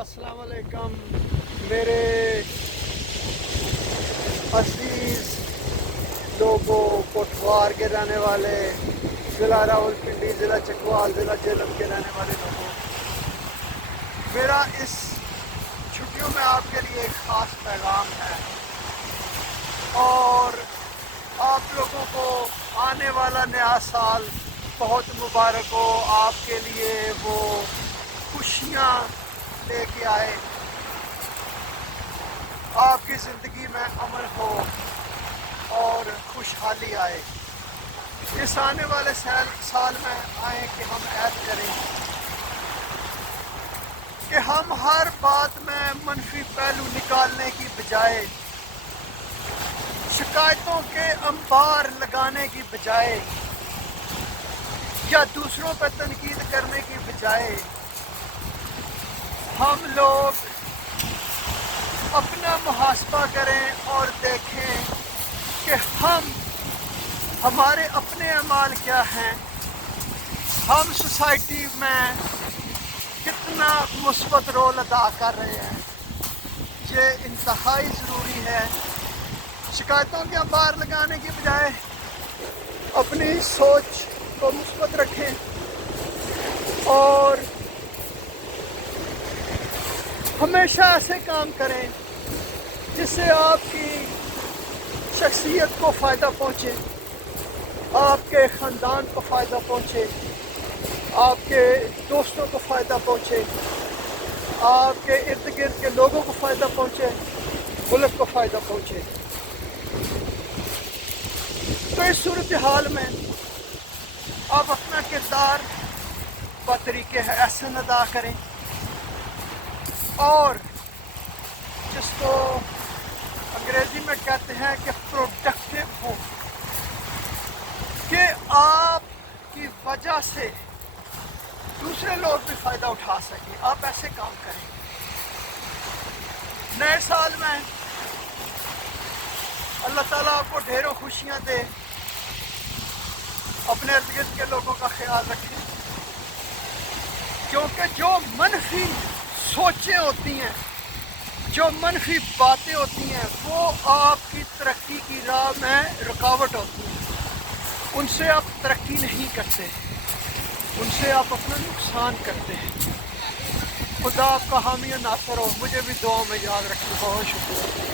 السلام علیکم میرے عزیز لوگوں، کوٹوار کے رہنے والے، ضلع راولپنڈی، ضلع چکوال، ضلع جہلم کے رہنے والے لوگوں، میرا اس چھٹیوں میں آپ کے لیے ایک خاص پیغام ہے اور آپ لوگوں کو آنے والا نیا سال بہت مبارک ہو، آپ کے لیے وہ خوشیاں لے کے آئے، آپ کی زندگی میں امن ہو اور خوشحالی آئے۔ اس آنے والے سال میں آئیں کہ ہم عہد کریں کہ ہم ہر بات میں منفی پہلو نکالنے کی بجائے، شکایتوں کے انبار لگانے کی بجائے یا دوسروں پر تنقید کرنے کی بجائے، ہم لوگ اپنا محاسبہ کریں اور دیکھیں کہ ہمارے اپنے اعمال کیا ہیں، ہم سوسائٹی میں کتنا مثبت رول ادا کر رہے ہیں۔ یہ انتہائی ضروری ہے۔ شکایتوں کے انبار لگانے کی بجائے اپنی سوچ کو مثبت رکھیں اور ہمیشہ ایسے کام کریں جس سے آپ کی شخصیت کو فائدہ پہنچے، آپ کے خاندان کو فائدہ پہنچے، آپ کے دوستوں کو فائدہ پہنچے، آپ کے ارد گرد کے لوگوں کو فائدہ پہنچے، ملک کو فائدہ پہنچے۔ تو اس صورتحال میں آپ اپنا کردار بطریقے احسن ادا کریں اور جس کو انگریزی میں کہتے ہیں کہ پروڈکٹیو ہو، کہ آپ کی وجہ سے دوسرے لوگ بھی فائدہ اٹھا سکیں، آپ ایسے کام کریں۔ نئے سال میں اللہ تعالیٰ آپ کو ڈھیروں خوشیاں دے، اپنے ارد گرد کے لوگوں کا خیال رکھیں، کیونکہ جو منفی سوچیں ہوتی ہیں، جو منفی باتیں ہوتی ہیں، وہ آپ کی ترقی کی راہ میں رکاوٹ ہوتی ہیں، ان سے آپ ترقی نہیں کرتے، ان سے آپ اپنا نقصان کرتے ہیں۔ خدا آپ کا حامی و ناصر ہو، مجھے بھی دعاؤں میں یاد رکھیں۔ بہت شکریہ۔